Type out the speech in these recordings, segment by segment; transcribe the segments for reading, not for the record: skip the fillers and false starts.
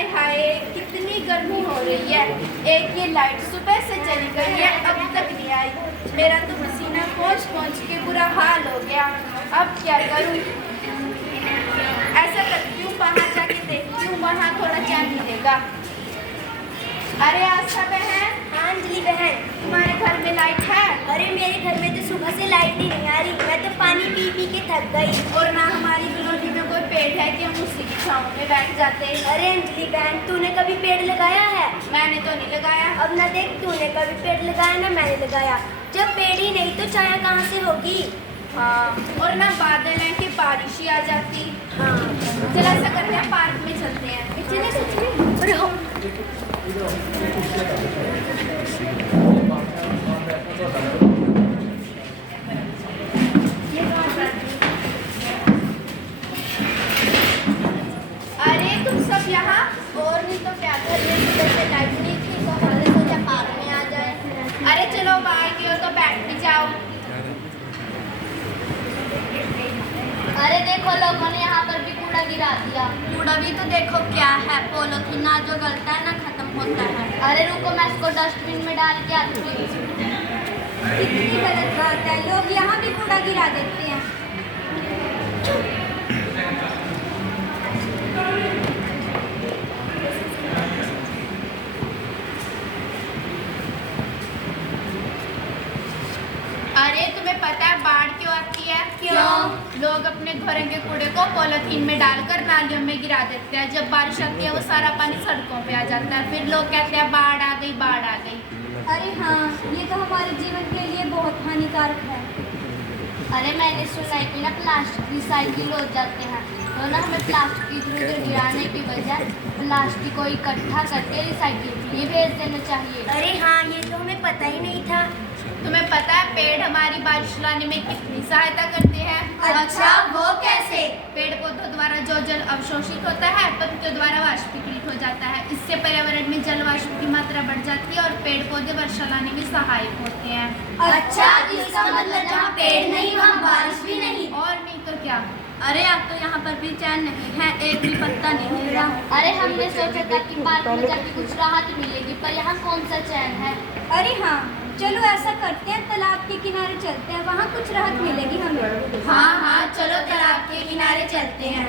हाय हाय कितनी गर्मी हो रही है। एक ये लाइट सुबह से चली गई है, अब तक नहीं आई। मेरा तो पसीना पहुंच पहुंच के बुरा हाल हो गया। अब क्या करूं? ऐसा करती हूँ वहां जाके देखती हूँ, वहां थोड़ा चैन मिलेगा। अरे आस्था बहन। हाँ अंजलि बहन। तुम्हारे घर में लाइट है? अरे मेरे घर में तो सुबह से लाइट ही नहीं आ रही। मैं तो पानी पी पी के थक गई। और ना हमारी कॉलोनी में कोई पेड़ है कि हम उसी की छांव में बैठ जाते हैं। अरे अंजलि बहन, तूने कभी पेड़ लगाया है? मैंने तो नहीं लगाया। अब ना देख, तूने कभी पेड़ लगाया ना मैंने लगाया। जब पेड़ ही नहीं तो छाया कहाँ से होगी? हाँ, और ना बादल है कि बारिश ही आ जाती। हाँ चल ऐसा करते हैं, पार्क में चलते हैं। चले सच में। अरे हाँ। अरे तुम सब यहाँ, और नहीं तो क्या कर रहे? सुबह से लाइट नहीं थी तो हमने सोचा पार्क में आ जाए। अरे चलो बाहर की ओर तो बैठ भी जाओ। अरे देखो, लोगों ने यहाँ पर भी कूड़ा गिरा दिया। कूड़ा भी तो देखो क्या है, पॉलीथीन ना जो गलता है ना खत्म होता है। अरे रुको, मैं इसको डस्टबिन में डाल के आती हूँ। कितनी गलत बात है, लोग यहाँ भी कूड़ा गिरा देते हैं। अरे तुम्हें पता है बाढ़ क्यों आती है? क्यों? लोग अपने घरों के कूड़े को पॉलीथीन में डालकर नालियों में गिरा देते हैं। जब बारिश आती है वो सारा पानी सड़कों पे आ जाता है, फिर लोग कहते हैं बाढ़ आ गई, बाढ़ आ गई। अरे हाँ, ये तो हमारे जीवन के लिए बहुत हानिकारक है। अरे मैंने सुना है कि ना प्लास्टिक रिसाइकिल हो जाते हैं, तो ना हमें प्लास्टिक इधर उधर गिराने की बजाय प्लास्टिक को इकट्ठा करके रिसाइकिल के लिए भेज देना चाहिए। अरे हाँ, ये तो हमें पता ही नहीं था। तुम्हें पता है पेड़ हमारी बारिश लाने में कितनी सहायता करते हैं? अच्छा, वो कैसे? पेड़ पौधों द्वारा जो जल अवशोषित होता है पत्तियों द्वारा वाष्पीकृत हो जाता है। इससे पर्यावरण में जल वाष्प की मात्रा बढ़ जाती है और पेड़ पौधे वर्षा लाने में सहायक होते हैं। अच्छा, इसका मतलब जहाँ पेड़ नहीं वहाँ बारिश भी नहीं। और नहीं तो क्या। अरे अब तो यहाँ पर भी चैन नहीं है, एक भी पत्ता नहीं मिल रहा। अरे हमने सोचा था कि पार्क में जाके कुछ राहत मिलेगी, पर यहाँ कौन सा चैन है। अरे हाँ, चलो ऐसा करते हैं, तालाब के किनारे चलते हैं, वहाँ कुछ राहत मिलेगी हमें। हाँ हाँ चलो तालाब के किनारे चलते हैं।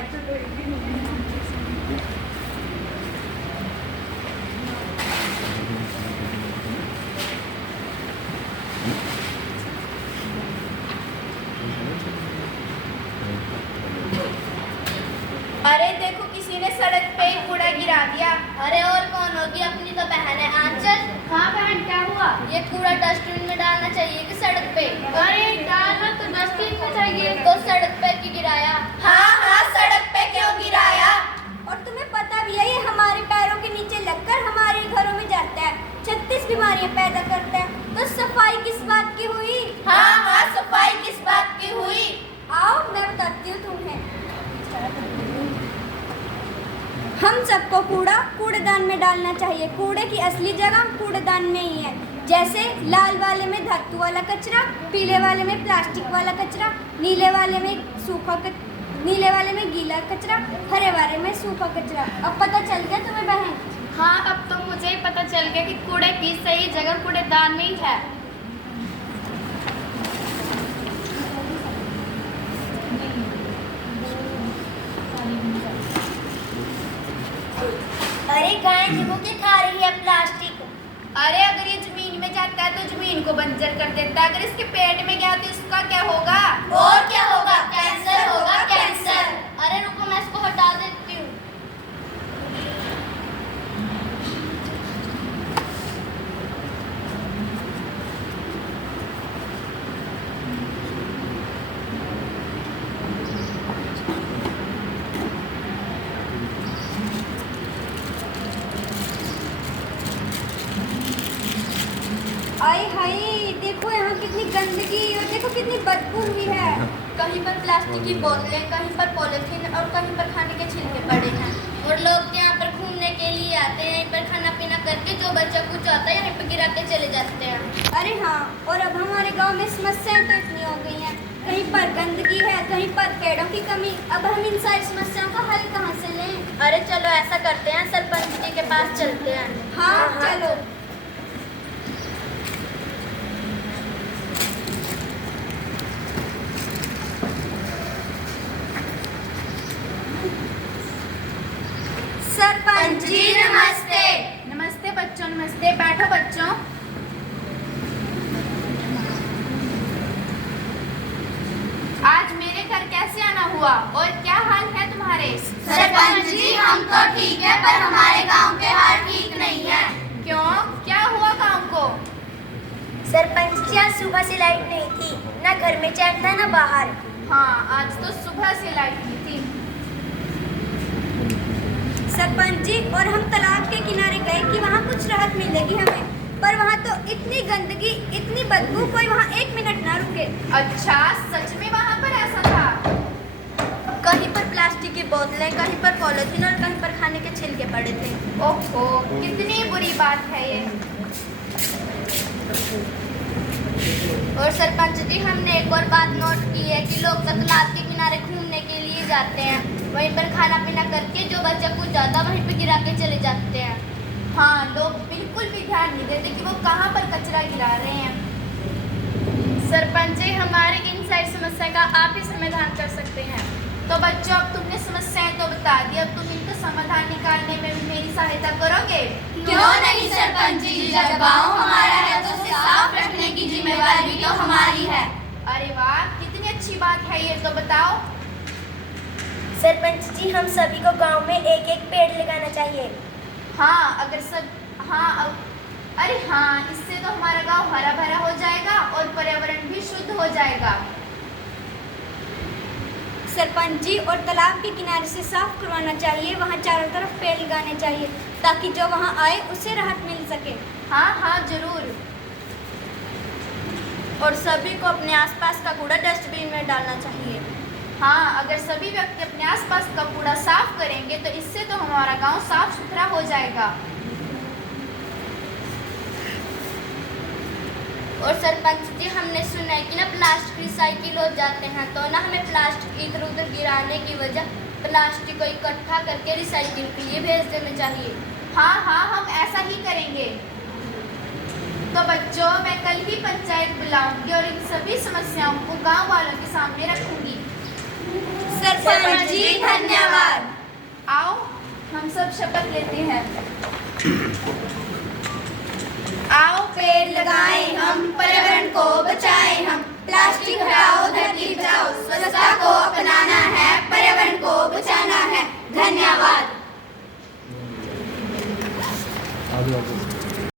अरे देखो किसी ने सड़क पे ही कूड़ा गिरा दिया। अरे और कौन होगी, अपनी तो बहन है आंचल। हाँ बहन, क्या हुआ? ये कूड़ा डस्टबिन में डालना चाहिए कि सड़क पे? अरे डालना तो डस्टबिन में चाहिए। तो सड़क पे क्यों गिराया? हाँ हाँ सड़क पे क्यों गिराया? और तुम्हें पता भी है ये हमारे पैरों के नीचे लगकर हमारे घरों में जाता है, 36 बीमारियां पैदा करता है। तो सफाई किस बात की हुई? हाँ हाँ सफाई किस बात की हुई? आओ मैं बताती हूँ तुम्हें। हम सबको कूड़ा कूड़ेदान में डालना चाहिए। कूड़े की असली जगह कूड़ेदान में ही है। जैसे लाल वाले में धातु वाला कचरा, पीले वाले में प्लास्टिक वाला कचरा, नीले वाले में गीला कचरा, हरे वाले में सूखा कचरा। अब पता चल गया तुम्हें बहन? हाँ अब तो मुझे ही पता चल गया कि कूड़े की सही जगह कूड़ेदान में ही है। अरे गाय देखो के खा रही है प्लास्टिक। अरे अगर ये जमीन में जाता है तो जमीन को बंजर कर देता है, अगर इसके पेट में गया तो इसका क्या होगा? और क्या होगा? कैंसर होगा, कैंसर। अरे रुको, मैं इसको हटा देती हूँ। आई हाय, देखो यहाँ कितनी गंदगी और देखो कितनी बदबू हुई है। कहीं पर प्लास्टिक की बोतलें, कहीं पर पॉलीथीन और कहीं पर खाने के छिलके पड़े हैं। और लोग तो यहाँ पर घूमने के लिए आते हैं, यहीं पर खाना पीना करके जो बच्चा कुछ आता है यहीं पर गिरा के चले जाते हैं। अरे हाँ, और अब हमारे गांव में समस्याएं तो इतनी हो गई हैं, कहीं पर गंदगी है, कहीं पर पेड़ों की कमी। अब हम इन सारी समस्याओं का हल कहाँ से लें? अरे चलो ऐसा करते हैं, सरपंच पास चलते हैं। हाँ चलो। सरपंच जी नमस्ते। नमस्ते बच्चों, नमस्ते। बैठो बच्चों। आज मेरे घर कैसे आना हुआ और क्या हाल है तुम्हारे? सरपंच जी हम तो ठीक है, पर हमारे गांव के हाल ठीक नहीं है। क्यों, क्या हुआ गांव को? सरपंच जी आज सुबह से लाइट नहीं थी, ना घर में चैन था ना बाहर। हाँ, आज तो सुबह से लाइट नहीं थी। सरपंच जी, और हम तालाब के किनारे गए कि वहाँ कुछ राहत मिलेगी हमें, पर वहाँ तो इतनी गंदगी, इतनी बदबू, कोई वहाँ 1 मिनट ना रुके। अच्छा, सच में वहाँ पर ऐसा था? कहीं पर प्लास्टिक की बोतलें, कहीं पर पॉलिथीन और कहीं पर खाने के छिलके पड़े थे। ओहो, कितनी बुरी बात है ये। और सरपंच जी हमने एक और बात नोट की है कि लोग तो तालाब के किनारे घूमने के लिए जाते हैं, वहीं पर खाना पीना करके जो बचा कुछ ज़्यादा वहीं पर गिरा के चले जाते हैं। हाँ, लोग बिल्कुल भी ध्यान नहीं देते कि वो कहाँ पर कचरा गिरा रहे हैं। सरपंच जी हमारी इन सारी समस्या का आप ही समाधान कर सकते हैं। तो बच्चों, अब तुमने समस्याएं तो बता दी, अब तुम इनका समाधान निकालने में भी मेरी सहायता करोगे? क्यों नहीं सरपंच जी, जब गाँव हमारा है तो उसे साफ रखने की जिम्मेवारी भी तो हमारी है। अरे वाह, कितनी अच्छी बात है ये, तो बताओ। सरपंच जी, हम सभी को गांव में एक एक पेड़ लगाना चाहिए। हाँ, अगर सब अरे हाँ, इससे तो हमारा गांव हरा भरा हो जाएगा और पर्यावरण भी शुद्ध हो जाएगा। सरपंच जी, और तालाब के किनारे से साफ करवाना चाहिए, वहाँ चारों तरफ पेड़ लगाने चाहिए ताकि जो वहाँ आए उसे राहत मिल सके। हाँ हाँ, जरूर। और सभी को अपने आसपास का कूड़ा डस्टबिन में डालना चाहिए। हाँ, अगर सभी व्यक्ति अपने आसपास का कूड़ा साफ करेंगे तो इससे तो हमारा गांव साफ सुथरा हो जाएगा। और सरपंच जी हमने सुना है कि ना प्लास्टिक रिसाइकिल हो जाते हैं, तो ना हमें प्लास्टिक इधर उधर गिराने की वजह प्लास्टिक को इकट्ठा करके रिसाइकिल के लिए भेज देना चाहिए। हाँ हाँ, हम ऐसा ही करेंगे। तो बच्चों, मैं कल ही पंचायत बुलाऊंगी और इन सभी समस्याओं को गांव वालों के सामने रखूंगी। सरपंच जी धन्यवाद। आओ, हम सब शपथ लेते हैं। आओ पेड़ लगाएं हम, पर्यावरण को बचाएं हम, प्लास्टिक हटाओ धरती बचाओ, स्वच्छता को अपनाना है, पर्यावरण को बचाना है। धन्यवाद।